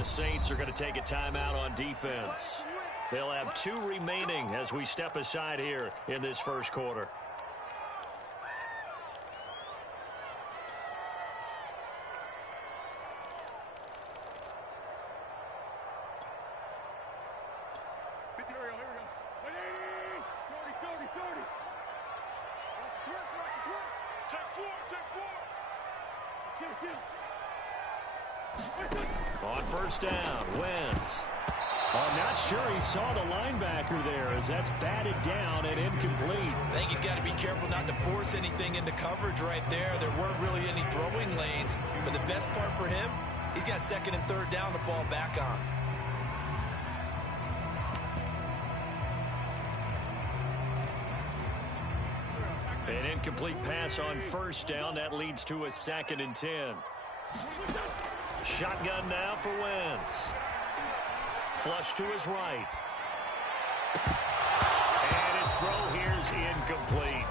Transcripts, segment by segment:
the Saints are going to take a timeout on defense. They'll have 2 remaining as we step aside here in this first quarter. On first down, Wentz. I'm not sure he saw the linebacker there as that's batted down and incomplete. I think he's got to be careful not to force anything into coverage right there. There weren't really any throwing lanes, but the best part for him, he's got 2nd and 3rd down to fall back on. An incomplete pass on first down. That leads to a 2nd and 10. Shotgun now for Wentz. Flush to his right. And his throw here is incomplete.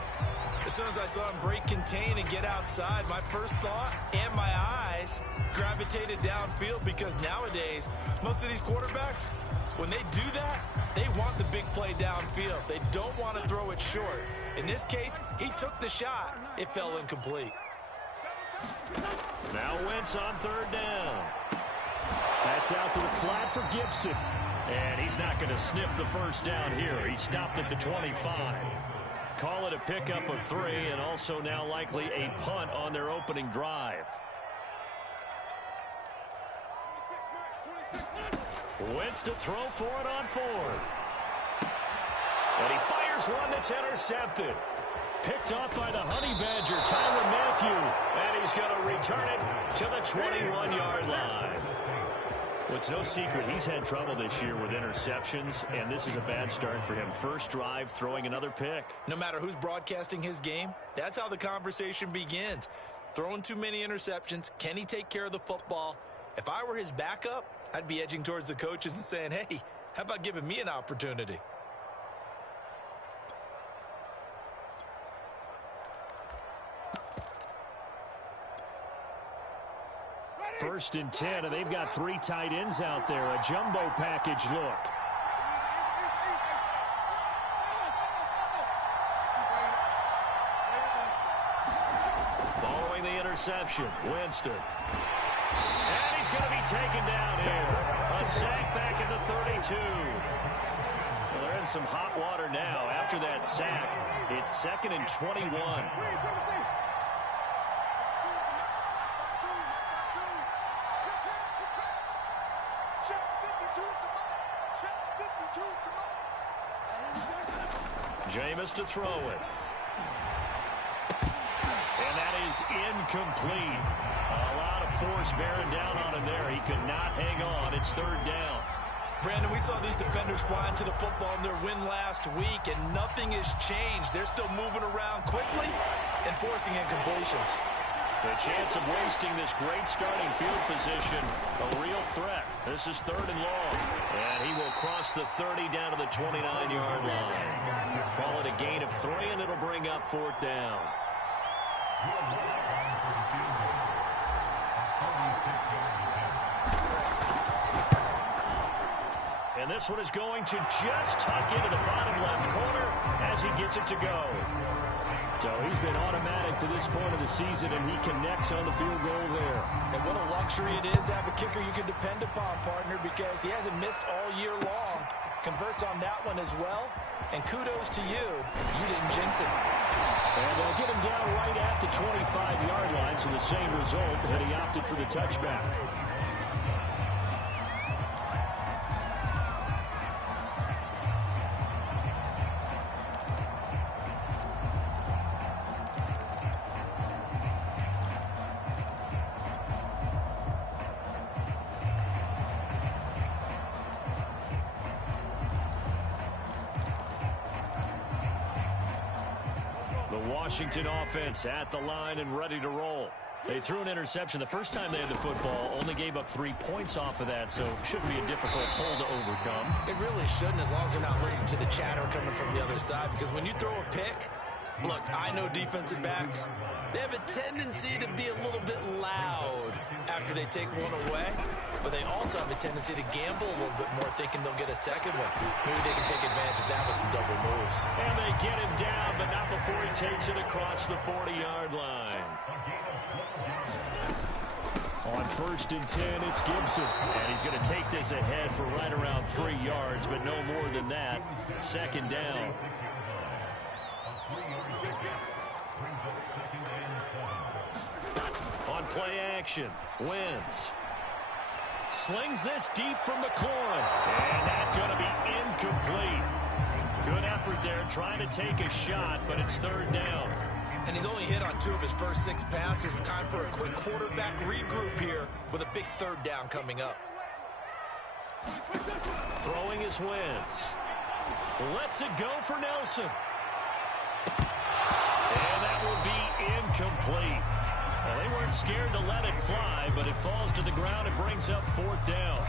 As soon as I saw him break contain and get outside, my first thought and my eyes gravitated downfield, because nowadays, most of these quarterbacks, when they do that, they want the big play downfield. They don't want to throw it short. In this case, he took the shot. It fell incomplete. Now Wentz on 3rd down. That's out to the flat for Gibson. And he's not going to sniff the first down here. He stopped at the 25. Call it a pickup of 3, and also now likely a punt on their opening drive. Wentz to throw for it on 4th. And he fires one that's intercepted. Picked off by the Honey Badger, Tyrann Mathieu. And he's going to return it to the 21-yard line. Well, it's no secret he's had trouble this year with interceptions, and this is a bad start for him. First drive, throwing another pick. No matter who's broadcasting his game, that's how the conversation begins. Throwing too many interceptions. Can he take care of the football? If I were his backup, I'd be edging towards the coaches and saying, hey, how about giving me an opportunity? First and 10, and they've got 3 tight ends out there. A jumbo package look. Following the interception, Winston. And he's going to be taken down here. A sack back at the 32. Well, they're in some hot water now. After that sack, it's 2nd and 21. Jameis to throw it. And that is incomplete. A lot of force bearing down on him there. He could not hang on. It's 3rd down. Brandon, we saw these defenders flying to the football in their win last week, and nothing has changed. They're still moving around quickly and forcing incompletions. The chance of wasting this great starting field position, a real threat. This is 3rd and long. And he will cross the 30 down to the 29-yard line. Call it a gain of 3, and it'll bring up 4th down. And this one is going to just tuck into the bottom left corner as he gets it to go. So he's been automatic to this point of the season, and he connects on the field goal there. And what a luxury it is to have a kicker you can depend upon, partner, because he hasn't missed all year long. Converts on that one as well. And kudos to you. You didn't jinx it. And they'll get him down right at the 25-yard line, so the same result, and he opted for the touchback. Washington offense at the line and ready to roll. They threw an interception the first time they had the football, only gave up 3 points off of that, so shouldn't be a difficult hole to overcome. It really shouldn't, as long as they're not listening to the chatter coming from the other side, because when you throw a pick, look, I know defensive backs, they have a tendency to be a little bit loud after they take one away, but they also have a tendency to gamble a little bit more, thinking they'll get a second one. Maybe they can take advantage of that with some double moves. And they get him down, but not before he takes it across the 40-yard line. On 1st and 10, it's Gibson. And he's going to take this ahead for right around 3 yards, but no more than that. 2nd down. On play action, Wentz slings this deep from McLaurin. And that's going to be incomplete. Good effort there trying to take a shot, but it's 3rd down. And he's only hit on 2 of his first 6 passes. Time for a quick quarterback regroup here with a big 3rd down coming up. Throwing is Wentz. Lets it go for Nelson. And that will be incomplete. Well, they weren't scared to let it fly, but it falls to the ground and brings up 4th down.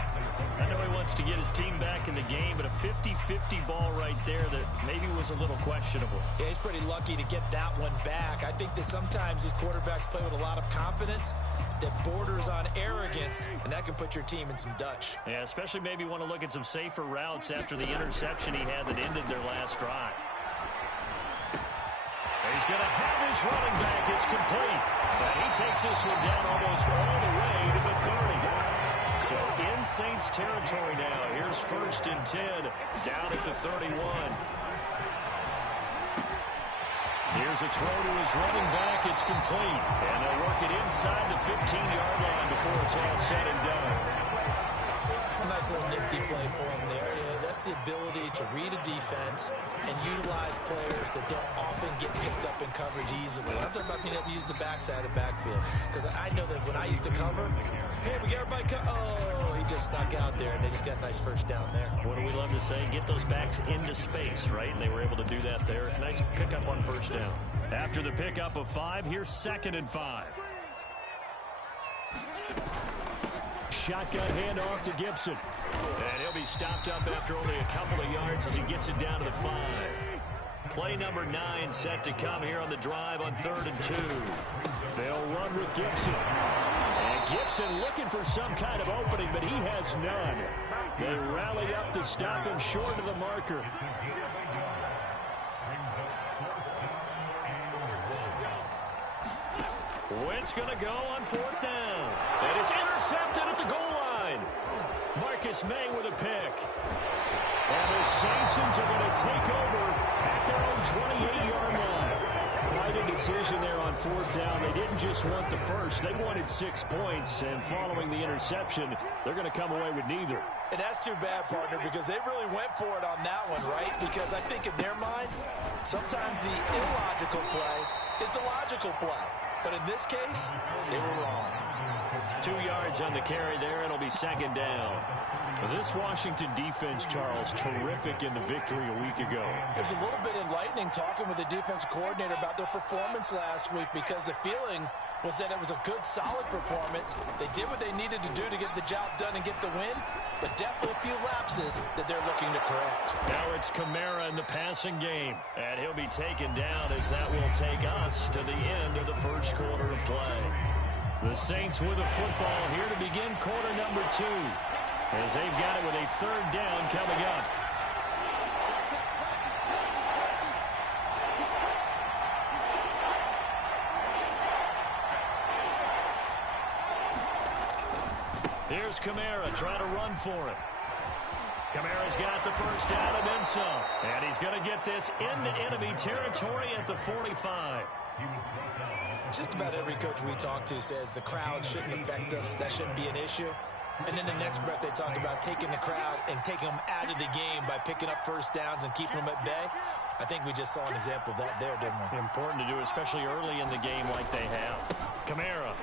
I know he wants to get his team back in the game, but a 50-50 ball right there that maybe was a little questionable. Yeah, he's pretty lucky to get that one back. I think that sometimes these quarterbacks play with a lot of confidence that borders on arrogance, and that can put your team in some Dutch. Yeah, especially maybe want to look at some safer routes after the interception he had that ended their last drive. He's going to have his running back. It's complete. And he takes this one down almost all the way to the 30. So in Saints territory now. Here's 1st and 10 down at the 31. Here's a throw to his running back. It's complete. And they'll work it inside the 15-yard line before it's all said and done. A nice little nifty play for him there. That's the ability to read a defense and utilize players that don't often get picked up in coverage easily. I'm talking about being able to use the backside of the backfield. Because I know that when I used to cover, hey, we got everybody oh, he just snuck out there, and they just got a nice 1st down there. What do we love to say? Get those backs into space, right? And they were able to do that there. Nice pickup on 1st down. After the pickup of 5, here's 2nd and 5. Shotgun handoff to Gibson. And he'll be stopped up after only a couple of yards as he gets it down to the 5. Play number 9 set to come here on the drive on 3rd and 2. They'll run with Gibson. And Gibson looking for some kind of opening, but he has none. They rally up to stop him short of the marker. Wentz going to go on 4th down. And it's intercepted at the goal line. Marcus May with a pick. And the Saints are going to take over at their own 28-yard line. Quite a decision there on 4th down. They didn't just want the first. They wanted 6 points. And following the interception, they're going to come away with neither. And that's too bad, partner, because they really went for it on that one, right? Because I think in their mind, sometimes the illogical play is the logical play. But in this case, they were wrong. 2 yards on the carry there. It'll be 2nd down. This Washington defense, Charles, terrific in the victory a week ago. It was a little bit enlightening talking with the defensive coordinator about their performance last week, because the feeling was that it was a good, solid performance. They did what they needed to do to get the job done and get the win, but definitely a few lapses that they're looking to correct. Now it's Kamara in the passing game, and he'll be taken down as that will take us to the end of the 1st quarter of play. The Saints with a football here to begin quarter number 2, as they've got it with a 3rd down coming up. Here's Kamara trying to run for it. Kamara's got the 1st down and then some. And he's going to get this into enemy territory at the 45. Just about every coach we talk to says the crowd shouldn't affect us. That shouldn't be an issue. And then the next breath they talk about taking the crowd and taking them out of the game by picking up 1st downs and keeping them at bay. I think we just saw an example of that there, didn't we? Important to do, especially early in the game like they have. Kamara.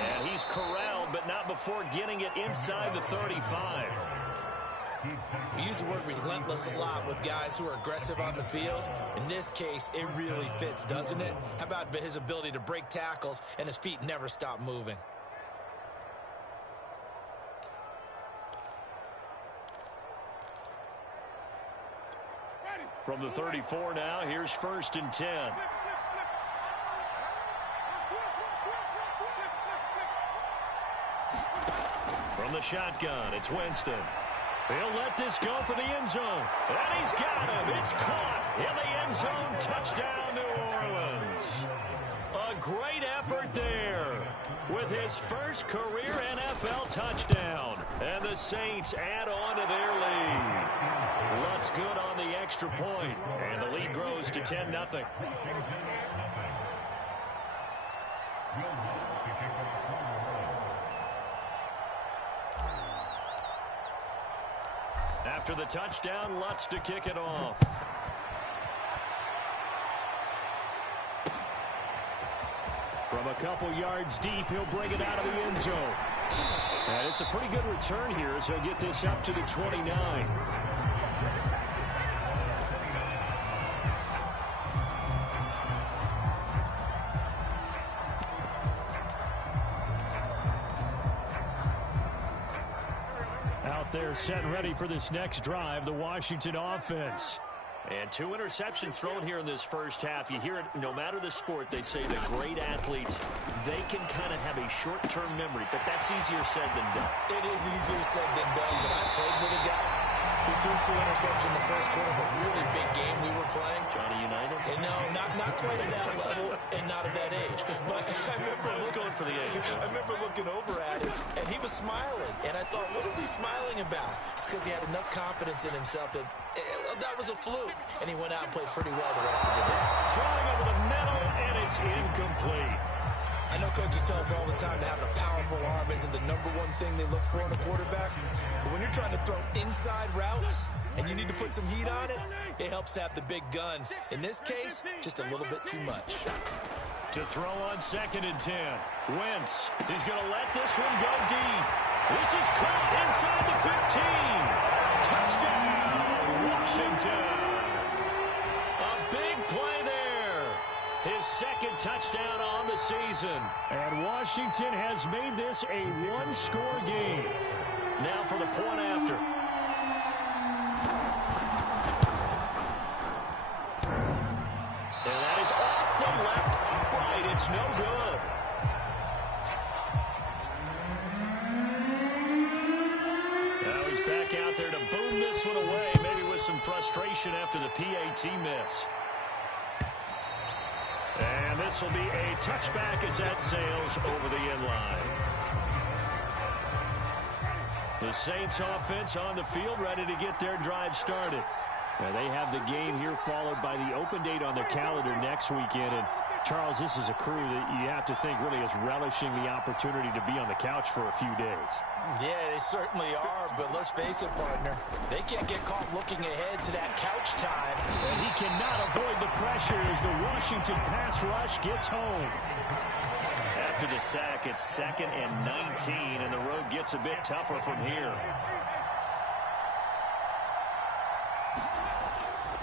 And he's corralled, but not before getting it inside the 35. We use the word relentless a lot with guys who are aggressive on the field. In this case, it really fits, doesn't it? How about his ability to break tackles and his feet never stop moving? From the 34 now, here's 1st and 10. the shotgun, it's Winston. He'll let this go for the end zone. And he's got him. It's caught in the end zone. Touchdown, New Orleans. A great effort there with his first career NFL touchdown. And the Saints add on to their lead. Lutz good on the extra point. And the lead grows to 10-0. After the touchdown, Lutz to kick it off. From a couple yards deep, he'll bring it out of the end zone. And it's a pretty good return here as he'll get this up to the 29. They're set and ready for this next drive, the Washington offense. And 2 interceptions thrown here in this first half. You hear it no matter the sport. They say that great athletes, they can kind of have a short-term memory, but that's easier said than done. It is easier said than done, but I played with a guy who threw 2 interceptions in the first quarter of a really big game we were playing. Johnny Unitas? And no, not quite at that level and not at that age. But I was going for the age. I remember looking over at him, and he was smiling. And I thought, what is he smiling about? It's because he had enough confidence in himself that that was a fluke. And he went out and played pretty well the rest of the day. Throwing over the middle, and it's incomplete. I know coaches tell us all the time that having a powerful arm isn't the #1 thing they look for in a quarterback. But when you're trying to throw inside routes and you need to put some heat on it, it helps have the big gun. In this case, just a little bit too much. To throw on 2nd and 10. Wentz, he's going to let this one go deep. This is caught inside the 15. Touchdown, Washington. A big play there. His 2nd touchdown on the season. And Washington has made this a 1-score game. Now for the point after. And that is off the left upright. It's no good. Now he's back out there to boom this one away, maybe with some frustration after the PAT miss. And this will be a touchback as that sails over the end line. The Saints offense on the field, ready to get their drive started. Now they have the game here followed by the open date on their calendar next weekend. And Charles, this is a crew that you have to think really is relishing the opportunity to be on the couch for a few days. Yeah, they certainly are, but let's face it, partner. They can't get caught looking ahead to that couch time. And he cannot avoid the pressure as the Washington pass rush gets home. After the sack, it's 2nd and 19, and the road gets a bit tougher from here.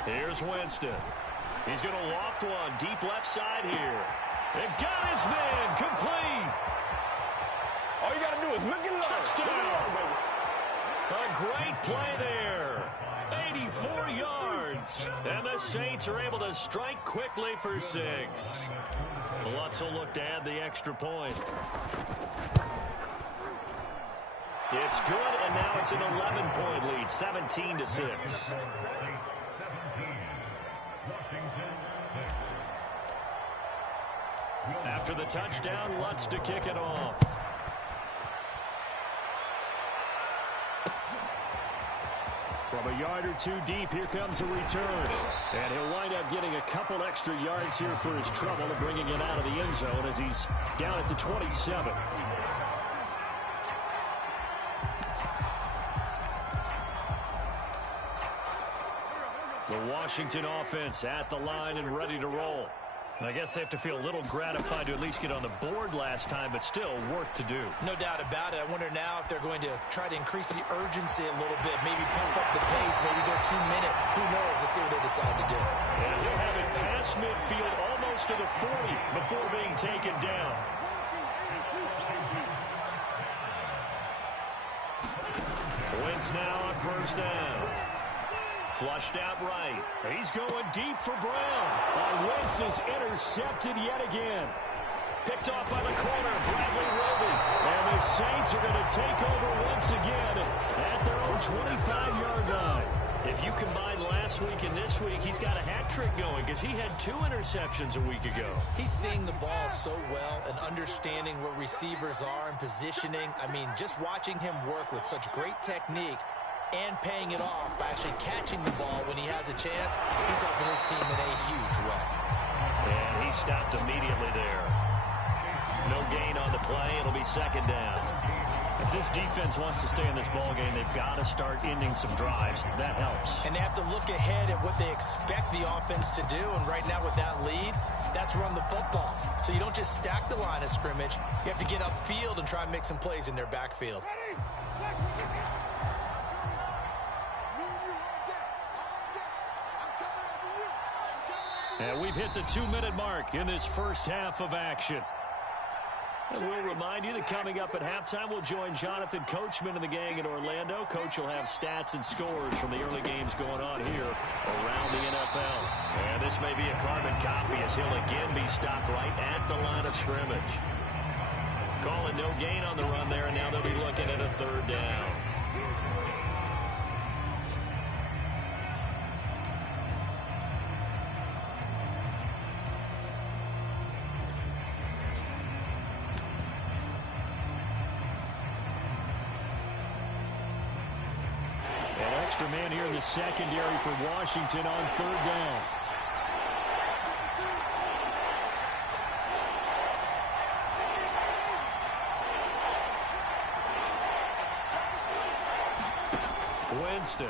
Here's Winston. He's going to loft one deep left side here. And got his man complete. All you got to do is look at touchdown. A great play there. 84 yards. And the Saints are able to strike quickly for 6. Lutz will look to add the extra point. It's good, and now it's an 11-point lead, 17-6. After the touchdown, Lutz to kick it off. From a yard or 2 deep, here comes a return. And he'll wind up getting a couple extra yards here for his trouble and bringing it out of the end zone as he's down at the 27. The Washington offense at the line and ready to roll. I guess they have to feel a little gratified to at least get on the board last time, but still work to do. No doubt about it. I wonder now if they're going to try to increase the urgency a little bit, maybe pump up the pace, maybe go 2-minute. Who knows? Let's see what they decide to do. And he'll have it past midfield almost to the 40 before being taken down. Wentz now on 1st down. Flushed out right. He's going deep for Brown. Wentz is intercepted yet again. Picked off by the corner, Bradley Roby. And the Saints are going to take over once again at their own 25-yard line. If you combine last week and this week, he's got a hat trick going because he had 2 interceptions a week ago. He's seeing the ball so well and understanding where receivers are and positioning. I mean, just watching him work with such great technique and paying it off by actually catching the ball when he has a chance, he's helping his team in a huge way. And he stopped immediately there. No gain on the play. It'll be second down. If this defense wants to stay in this ballgame, they've got to start ending some drives. That helps. And they have to look ahead at what they expect the offense to do. And right now with that lead, that's run the football. So you don't just stack the line of scrimmage. You have to get upfield and try and make some plays in their backfield. And we've hit the 2-minute mark in this first half of action. And we'll remind you that coming up at halftime, we'll join Jonathan Coachman and the gang in Orlando. Coach will have stats and scores from the early games going on here around the NFL. And this may be a carbon copy as he'll again be stopped right at the line of scrimmage. Calling no gain on the run there, and now they'll be looking at a third down. Extra man here in the secondary for Washington on third down. Winston.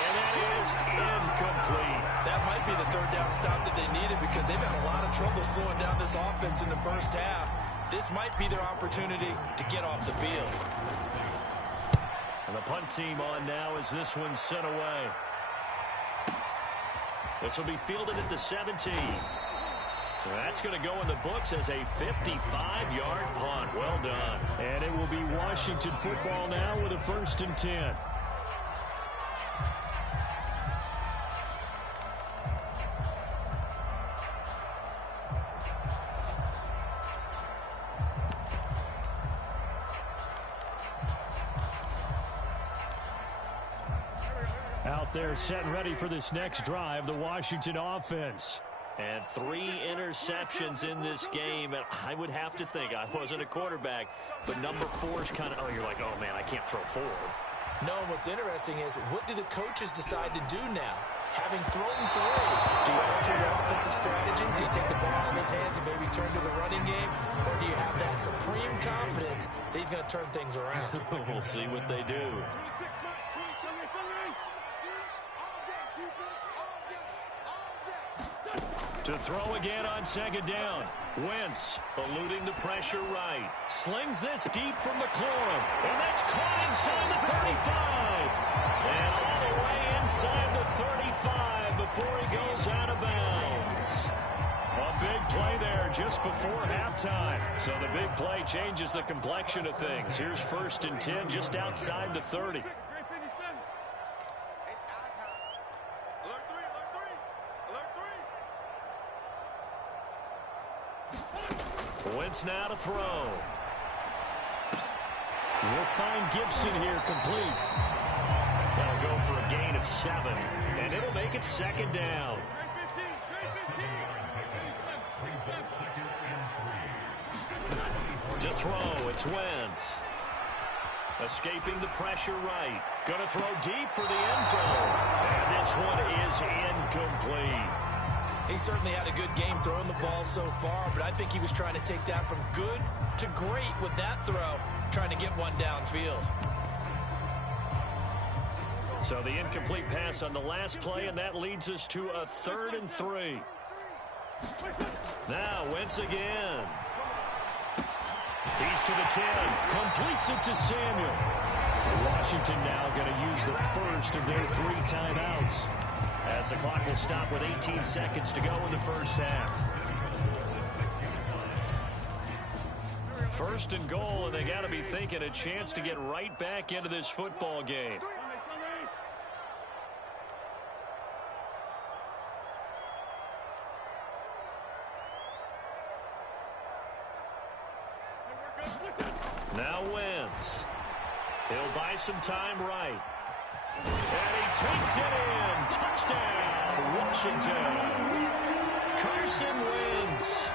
And that is incomplete. That might be the third down stop that they needed because they've had a lot of trouble slowing down this offense in the first half. This might be their opportunity to get off the field. And the punt team on now as this one's sent away. This will be fielded at the 17. That's going to go in the books as a 55-yard punt. Well done. And it will be Washington football now with a 1st and 10. Out there set and ready for this next drive, the Washington offense. And 3 interceptions in this game. And I would have to think, I wasn't a quarterback, but number 4 is kind of, oh, you're like, oh, man, I can't throw 4. No, what's interesting is what do the coaches decide to do now? Having thrown 3, do you alter your offensive strategy? Do you take the ball out of his hands and maybe turn to the running game? Or do you have that supreme confidence that he's going to turn things around? We'll see what they do. To throw again on second down. Wentz eluding the pressure right. Slings this deep from McLaurin. And that's caught inside the 35. And all the way inside the 35 before he goes out of bounds. A big play there just before halftime. So the big play changes the complexion of things. Here's 1st and 10 just outside the 30. Wentz now to throw. We'll find Gibson here complete. That'll go for a gain of 7, and it'll make it 2nd down. To throw, it's Wentz. Escaping the pressure right. Going to throw deep for the end zone. And this one is incomplete. He certainly had a good game throwing the ball so far, but I think he was trying to take that from good to great with that throw, trying to get one downfield. So the incomplete pass on the last play, and that leads us to a 3rd and 3. Now Wentz again. He's to the 10. Completes it to Samuel. Washington now going to use the first of their 3 timeouts, as the clock will stop with 18 seconds to go in the first half. 1st and goal, and they got to be thinking a chance to get right back into this football game. He'll buy some time right. And he takes it in. Touchdown, Washington. Carson wins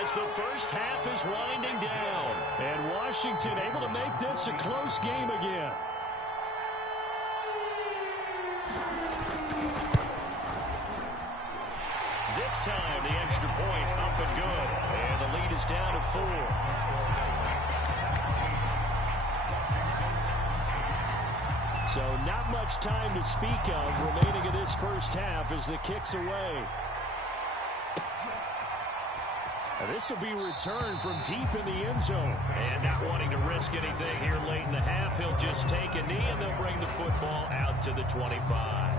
as the first half is winding down. And Washington able to make this a close game again. This time, the extra point up and good. And the lead is down to 4. So not much time to speak of remaining in this first half as the kick's away. This will be returned from deep in the end zone. And not wanting to risk anything here late in the half, he'll just take a knee and they'll bring the football out to the 25.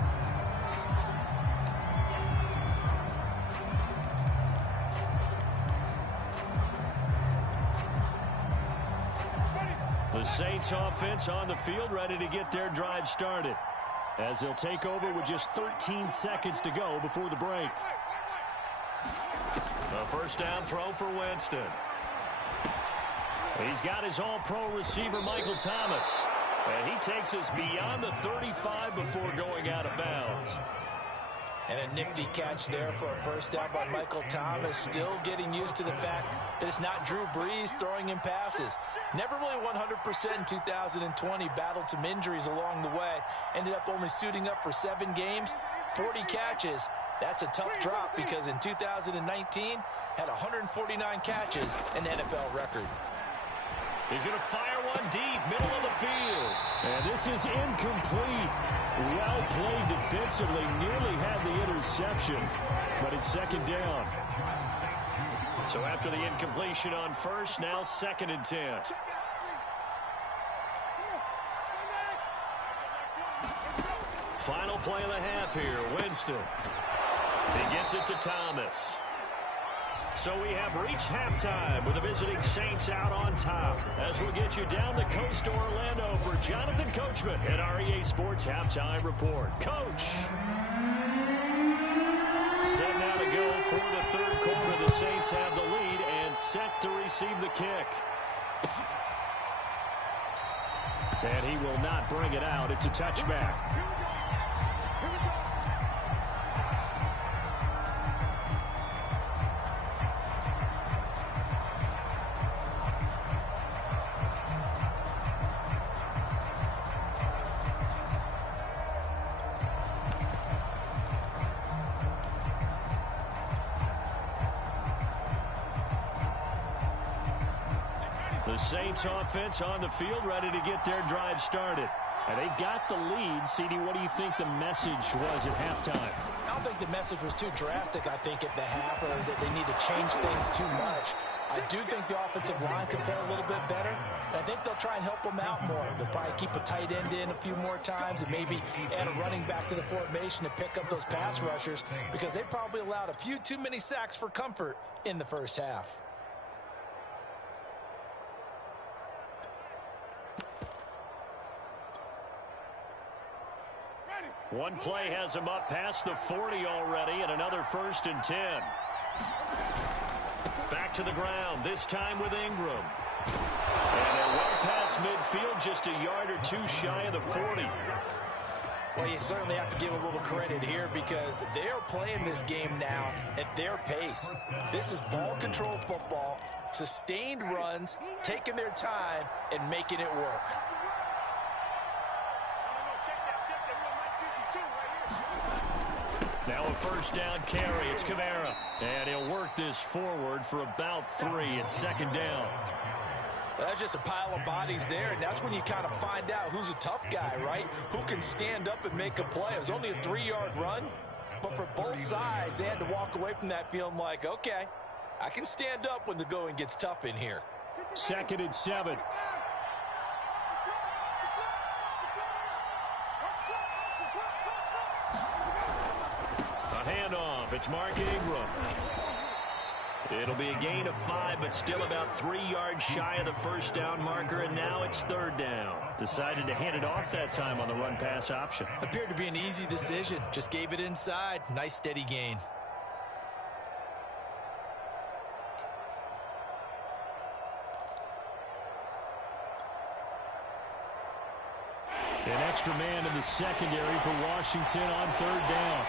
The Saints offense on the field ready to get their drive started, as they'll take over with just 13 seconds to go before the break. A first down throw for Winston. He's got his all-pro receiver, Michael Thomas. And he takes us beyond the 35 before going out of bounds. And a nifty catch there for a first down by Michael Thomas. Still getting used to the fact that it's not Drew Brees throwing him passes. Never really 100% in 2020. Battled some injuries along the way. Ended up only suiting up for 7 games, 40 catches. That's a tough drop because in 2019, had 149 catches, an NFL record. He's going to fire one deep, middle of the field. And this is incomplete. Well played defensively, nearly had the interception, but it's second down. So after the incompletion on first, now 2nd and 10. Final play of the half here, Winston. He gets it to Thomas. So we have reached halftime with the visiting Saints out on top. As we'll get you down the coast to Orlando for Jonathan Coachman at our EA Sports Halftime Report. Coach. Set now to go for the third quarter. The Saints have the lead and set to receive the kick. And he will not bring it out. It's a touchback. The Saints offense on the field ready to get their drive started. And they've got the lead. CD, what do you think the message was at halftime? I don't think the message was too drastic, I think, at the half, or that they need to change things too much. I do think the offensive line could play a little bit better. I think they'll try and help them out more. They'll probably keep a tight end in a few more times and maybe add a running back to the formation to pick up those pass rushers because they probably allowed a few too many sacks for comfort in the first half. One play has him up past the 40 already, and another 1st and 10. Back to the ground, this time with Ingram. And they're well past midfield, just a yard or two shy of the 40. Well, you certainly have to give a little credit here because they're playing this game now at their pace. This is ball control football, sustained runs, taking their time, and making it work. Now a first down carry. It's Kamara. And he'll work this forward for about 3 at 2nd down. Well, that's just a pile of bodies there, and that's when you kind of find out who's a tough guy, right? Who can stand up and make a play. It was only a 3-yard run, but for both sides, they had to walk away from that feeling like, okay, I can stand up when the going gets tough in here. 2nd and 7. Handoff. It's Mark Ingram. It'll be a gain of 5, but still about 3 yards shy of the first down marker, and now it's 3rd down. Decided to hand it off that time on the run-pass option. Appeared to be an easy decision. Just gave it inside. Nice steady gain. An extra man in the secondary for Washington on third down.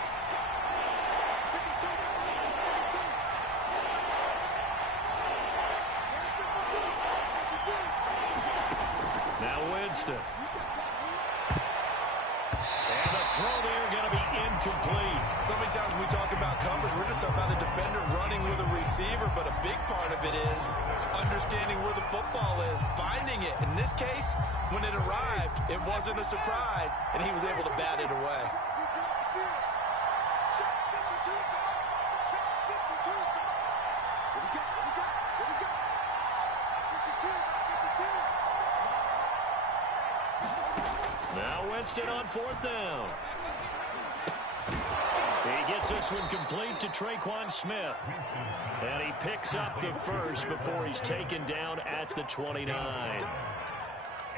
Now Winston. And the throw there going to be incomplete. So many times when we talk about coverage, we're just about a defender running with a receiver, but a big part of it is understanding where the football is, finding it. In this case, when it arrived, it wasn't a surprise, and he was able to bat it away. Now Winston on fourth down. He gets this one complete to Traquan Smith. And he picks up the first before he's taken down at the 29.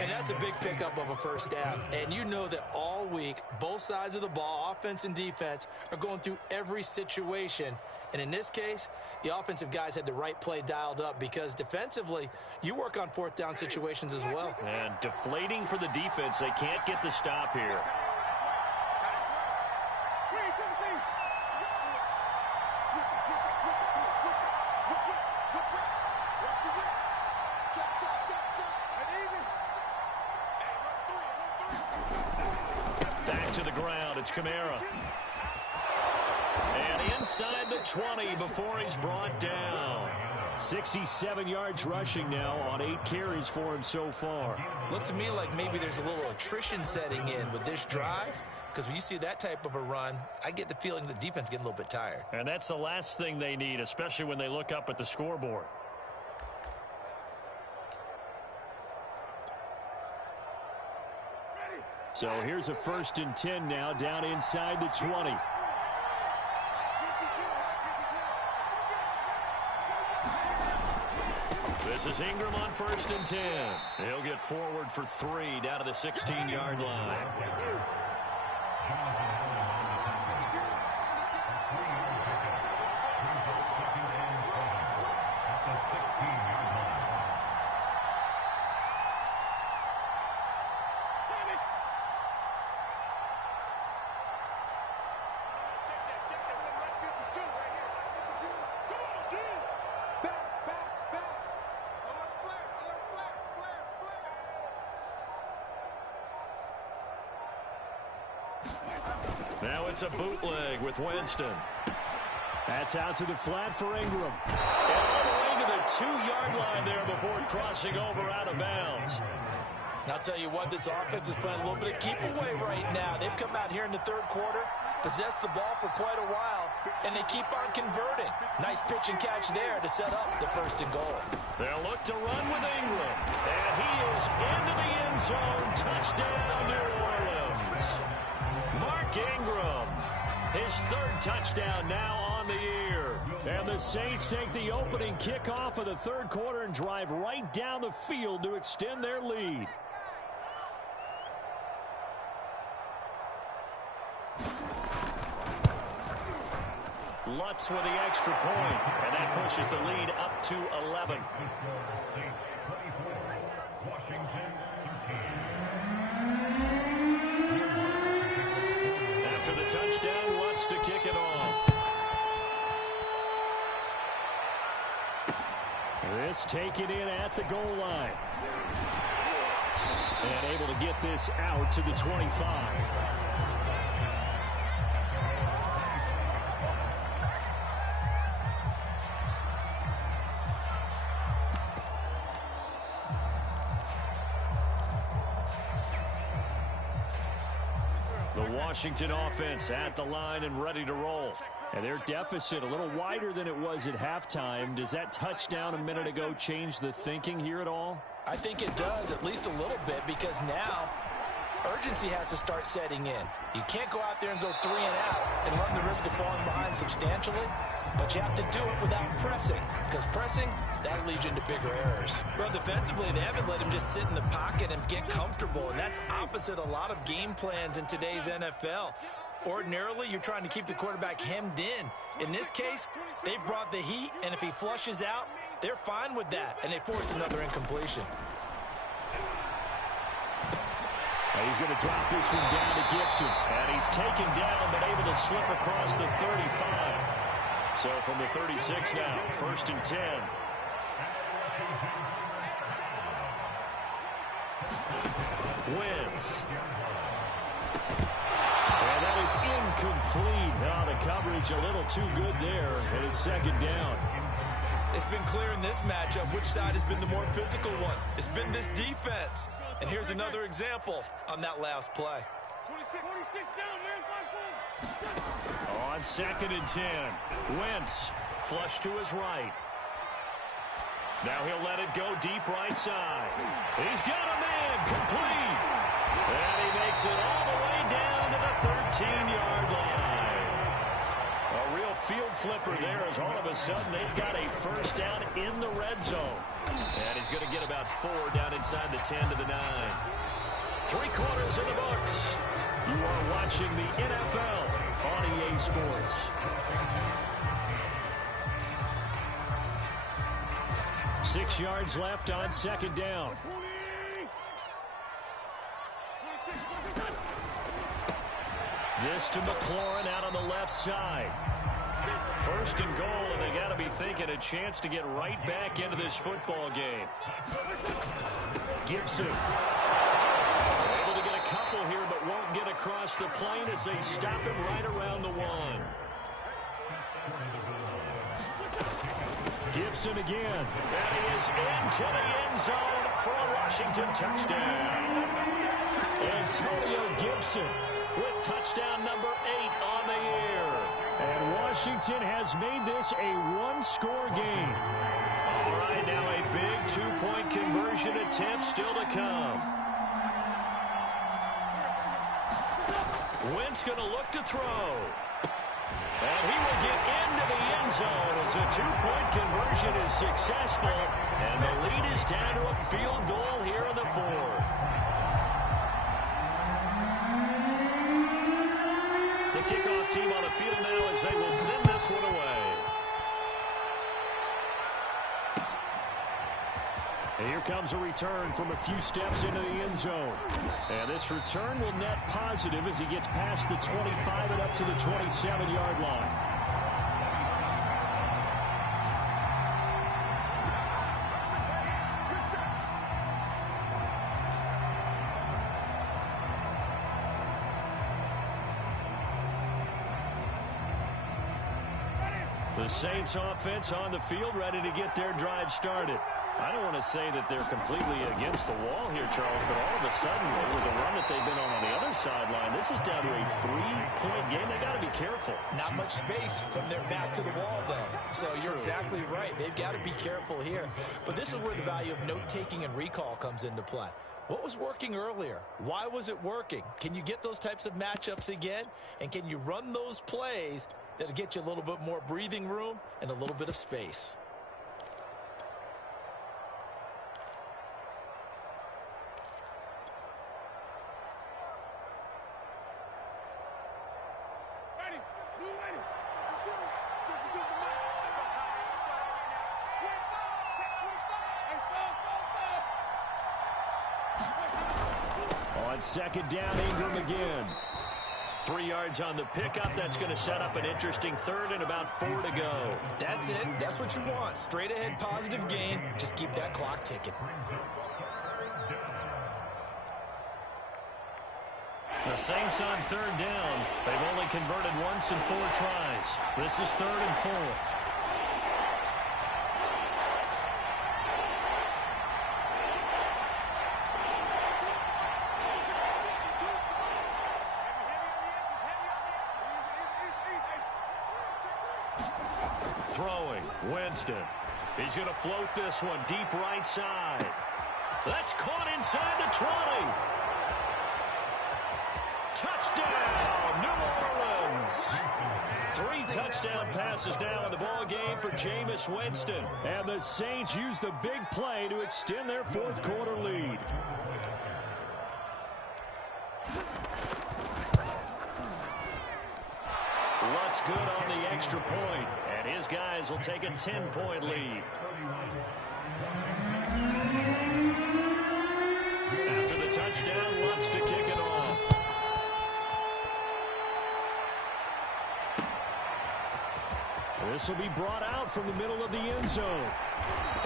And that's a big pickup of a first down. And you know that all week, both sides of the ball, offense and defense, are going through every situation. And in this case, the offensive guys had the right play dialed up because defensively, you work on fourth down situations as well. And deflating for the defense. They can't get the stop here. Back to the ground. It's Kamara. And inside the 20 before he's brought down. 67 yards rushing now on 8 carries for him so far. Looks to me like maybe there's a little attrition setting in with this drive, because when you see that type of a run, I get the feeling the defense getting a little bit tired. And that's the last thing they need, especially when they look up at the scoreboard. So here's a 1st and 10 now down inside the 20. This is Ingram on 1st and 10. He'll get forward for 3 down to the 16-yard line. Now it's a bootleg with Winston. That's out to the flat for Ingram. And all the way to the 2-yard line there before crossing over out of bounds. And I'll tell you what, this offense is playing a little bit of keep away right now. They've come out here in the third quarter, possessed the ball for quite a while, and they keep on converting. Nice pitch and catch there to set up the 1st and goal. They'll look to run with Ingram. And he is into the end zone. Touchdown, New Orleans. Mark Ingram, his 3rd touchdown now on the year. And the Saints take the opening kickoff of the 3rd quarter and drive right down the field to extend their lead. Lutz with the extra point, and that pushes the lead up to 11. After the touchdown, Lutz to kick it off. This taken in at the goal line. And able to get this out to the 25. Washington offense at the line and ready to roll. And their deficit a little wider than it was at halftime. Does that touchdown a minute ago change the thinking here at all? I think it does, at least a little bit, because now urgency has to start setting in. You can't go out there and go 3 and out and run the risk of falling behind substantially, but you have to do it without pressing, because pressing, that leads you into bigger errors. Well, defensively, they haven't let him just sit in the pocket and get comfortable, and that's opposite a lot of game plans in today's NFL. Ordinarily, you're trying to keep the quarterback hemmed in. In this case, they brought the heat, and if he flushes out, they're fine with that, and they force another incompletion. And he's going to drop this one down to Gibson. And he's taken down, but able to slip across the 35. So from the 36 now, 1st and 10. Wentz. And that is incomplete. Now the coverage a little too good there, and it's 2nd down. It's been clear in this matchup which side has been the more physical one. It's been this defense. And here's another example on that last play. 46 down, man. On 2nd and 10, Wentz flush to his right. Now he'll let it go deep right side. He's got a man complete. And he makes it all the way down to the 13-yard line. A real field flipper there as all of a sudden they've got a 1st down in the red zone. And he's going to get about 4 down inside the 10 to the 9. 3 quarters in the books. You are watching the NFL on EA Sports. Six yards left on 2nd down. This to McLaurin out on the left side. 1st and goal, and they got to be thinking a chance to get right back into this football game. Gibson. Able to get a couple here, but won't get across the plane as they stop him right around the 1. Gibson again. And he is into the end zone for a Washington touchdown. Antonio Gibson with touchdown number 8 on the year. And Washington has made this a 1-score game. All right, now a big 2-point conversion attempt still to come. Wentz going to look to throw. And he will get into the end zone as a 2-point conversion is successful. And the lead is down to a field goal here in the 4th. The kickoff team on the field now as they will send this one away. And here comes a return from a few steps into the end zone. And this return will net positive as he gets past the 25 and up to the 27-yard line. The Saints offense on the field ready to get their drive started. I don't want to say that they're completely against the wall here, Charles, but all of a sudden, with the run that they've been on the other sideline, this is down to a 3-point game. They got to be careful. Not much space from their back to the wall, though. So you're exactly right. They've got to be careful here. But this is where the value of note-taking and recall comes into play. What was working earlier? Why was it working? Can you get those types of matchups again? And can you run those plays that'll get you a little bit more breathing room and a little bit of space? On 2nd down, Ingram again. 3 yards on the pickup. That's going to set up an interesting 3rd and about 4 to go. That's it. That's what you want. Straight ahead positive gain. Just keep that clock ticking. The Saints on 3rd down. They've only converted once in 4 tries. This is 3rd and 4. Throwing, Winston. He's going to float this one deep right side. That's caught inside the 20. Touchdown, New Orleans. 3 touchdown passes now in the ball game for Jameis Winston. And the Saints use the big play to extend their 4th quarter lead. Lutz good on the extra point, and his guys will take a 10-point lead. After the touchdown, Lutz to kick it This will be brought out from the middle of the end zone.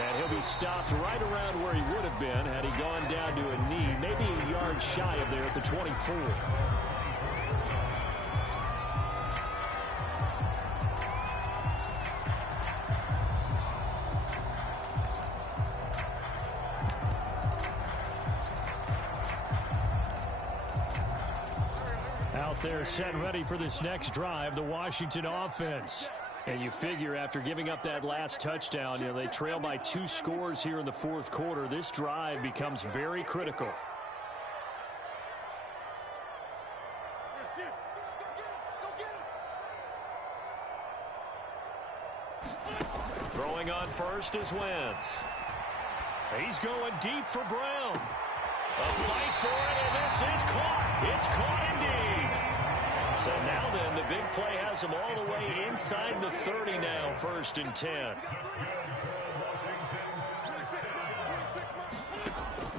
And he'll be stopped right around where he would have been had he gone down to a knee, maybe a yard shy of there at the 24. Out there set and ready for this next drive, the Washington offense. And you figure after giving up that last touchdown, they trail by 2 scores here in the fourth quarter. This drive becomes very critical. Throwing on first is Wentz. He's going deep for Brown. A fight for it, and this is caught. It's caught indeed. So now then, the big play has him all the way inside the 30 now, 1st and 10.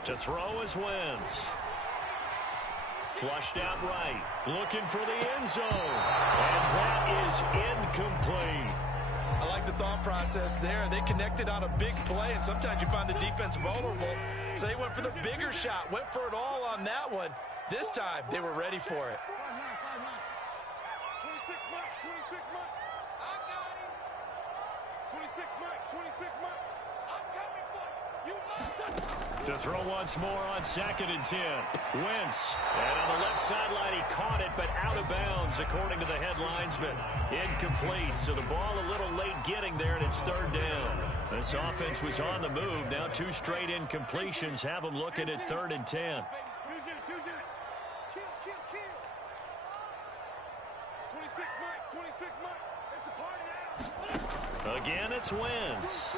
To throw is Wentz. Flushed out right. Looking for the end zone. And that is incomplete. I like the thought process there. They connected on a big play, and sometimes you find the defense vulnerable. So they went for the bigger shot, went for it all on that one. This time, they were ready for it. To throw once more on 2nd and 10. Wentz. And on the left sideline, he caught it, but out of bounds, according to the head linesman. Incomplete, so the ball a little late getting there, and it's 3rd down. This offense was on the move. Now 2 straight incompletions have them looking at 3rd and 10. Again, it's Wentz.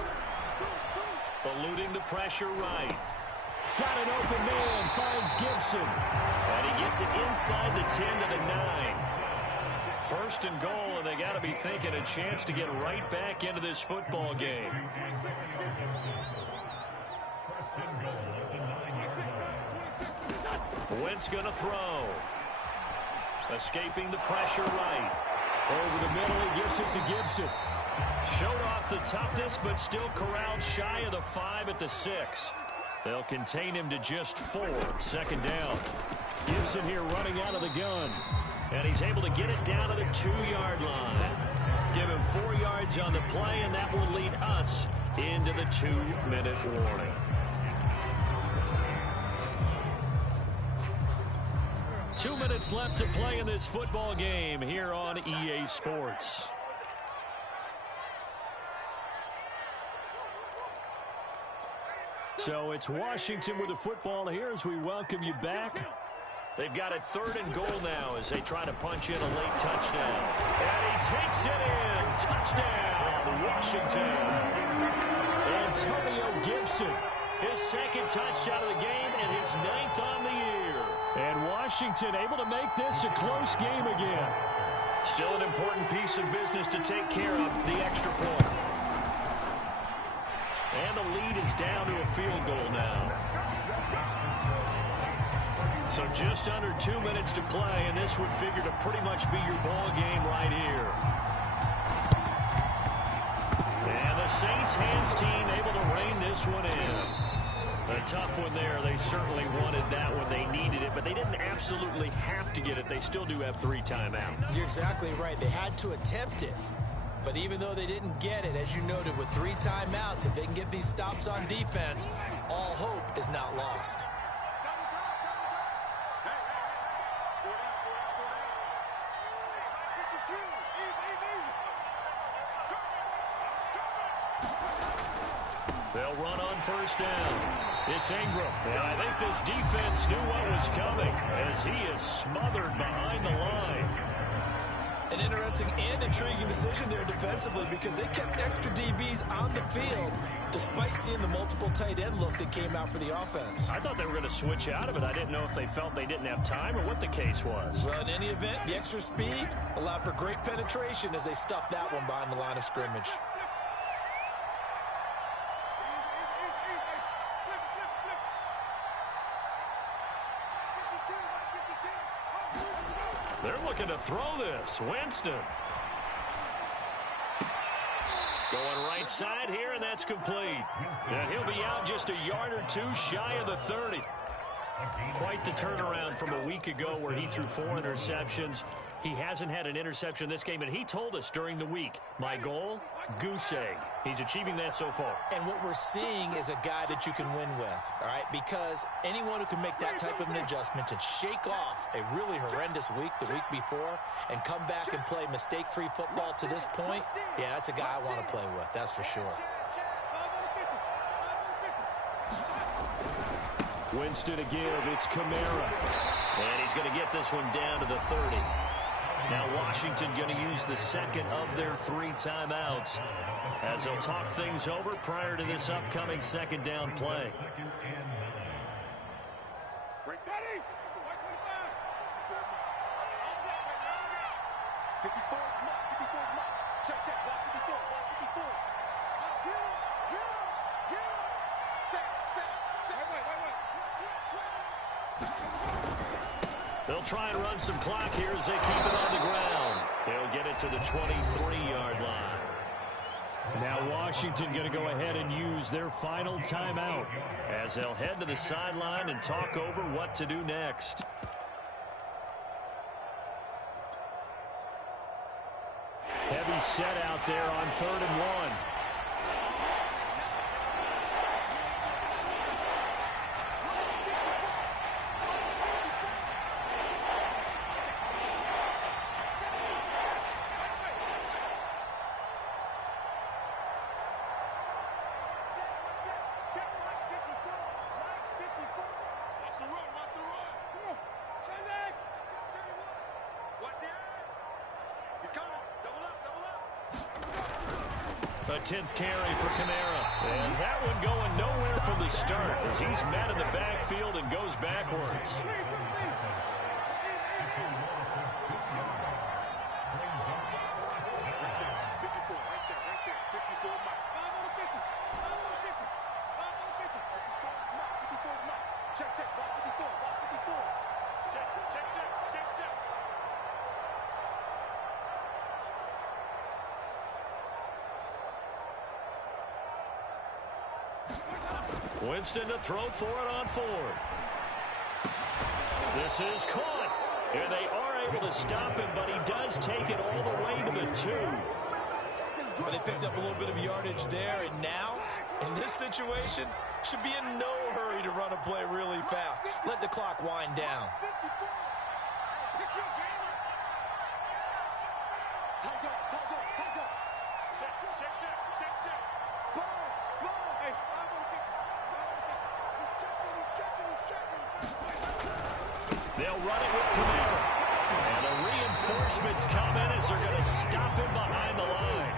Eluding the pressure right. Got an open man, finds Gibson. And he gets it inside the 10 to the 9. 1st and goal, and they got to be thinking a chance to get right back into this football game. Wentz going to throw. Escaping the pressure right. Over the middle, he gives it to Gibson. Showed off the toughness, but still corralled shy of the 5 at the 6. They'll contain him to just 4. 2nd down. Gibson here running out of the gun. And he's able to get it down to the 2-yard line. Give him 4 yards on the play, and that will lead us into the 2-minute warning. 2 minutes left to play in this football game here on EA Sports. So it's Washington with the football here as we welcome you back. They've got it 3rd and goal now as they try to punch in a late touchdown. And he takes it in. Touchdown, Washington. Antonio Gibson, his 2nd touchdown of the game and his 9th on the year. And Washington able to make this a close game again. Still an important piece of business to take care of, the extra point. And the lead is down to a field goal now. So just under 2 minutes to play, and this would figure to pretty much be your ball game right here. And the Saints hands team able to rein this one in. A tough one there. They certainly wanted that when they needed it, but they didn't absolutely have to get it. They still do have 3 timeouts. You're exactly right. They had to attempt it. But even though they didn't get it, as you noted, with 3 timeouts, if they can get these stops on defense, all hope is not lost. They'll run on 1st down. It's Ingram. And I think this defense knew what was coming as he is smothered behind the line. An interesting and intriguing decision there defensively because they kept extra DBs on the field despite seeing the multiple tight end look that came out for the offense. I thought they were going to switch out of it. I didn't know if they felt they didn't have time or what the case was. Well, in any event, the extra speed allowed for great penetration as they stuffed that one behind the line of scrimmage. They're looking to throw this. Winston. Going right side here, and that's complete. And he'll be out just a yard or two shy of the 30. Quite the turnaround from a week ago where he threw 4 interceptions. He hasn't had an interception this game, and he told us during the week, my goal, goose egg. He's achieving that so far. And what we're seeing is a guy that you can win with, all right? Because anyone who can make that type of an adjustment and shake off a really horrendous week the week before and come back and play mistake-free football to this point, yeah, that's a guy I want to play with, that's for sure. Winston to give. It's Kamara. And he's going to get this one down to the 30. Now Washington going to use the second of their 3 timeouts as they'll talk things over prior to this upcoming second down play. They'll try and run some clock here as they keep it on the ground. They'll get it to the 23-yard line. Now Washington going to go ahead and use their final timeout as they'll head to the sideline and talk over what to do next. Heavy set out there on 3rd and 1. A 10th carry for Kamara. And that one going nowhere from the start as he's met in the backfield and goes backwards. Winston to throw for it on 4th. This is caught. And they are able to stop him, but he does take it all the way to the 2. Well, they picked up a little bit of yardage there, and now, in this situation, should be in no hurry to run a play really fast. Let the clock wind down. They'll run it with Kamara. And the reinforcements come in as they're going to stop him behind the line.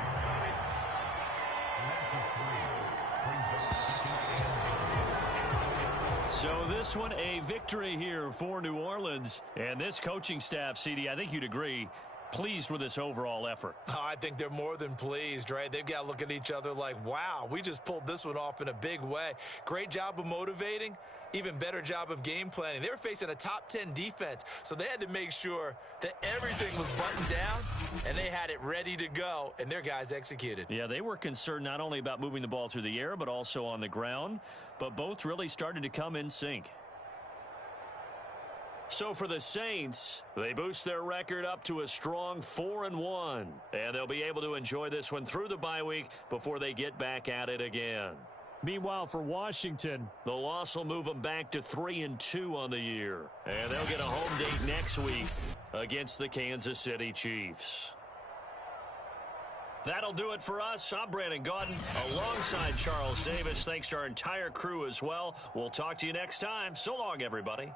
So this one a victory here for New Orleans. And this coaching staff, CD, I think you'd agree, pleased with this overall effort. Oh, I think they're more than pleased, right? They've got to look at each other like, wow, we just pulled this one off in a big way. Great job of motivating. Even better job of game planning. They were facing a top 10 defense, so they had to make sure that everything was buttoned down, and they had it ready to go, and their guys executed. Yeah, they were concerned not only about moving the ball through the air, but also on the ground, but both really started to come in sync. So for the Saints, they boost their record up to a strong 4-1, and they'll be able to enjoy this one through the bye week before they get back at it again. Meanwhile, for Washington, the loss will move them back to 3-2 on the year. And they'll get a home date next week against the Kansas City Chiefs. That'll do it for us. I'm Brandon Gaudin alongside Charles Davis. Thanks to our entire crew as well. We'll talk to you next time. So long, everybody.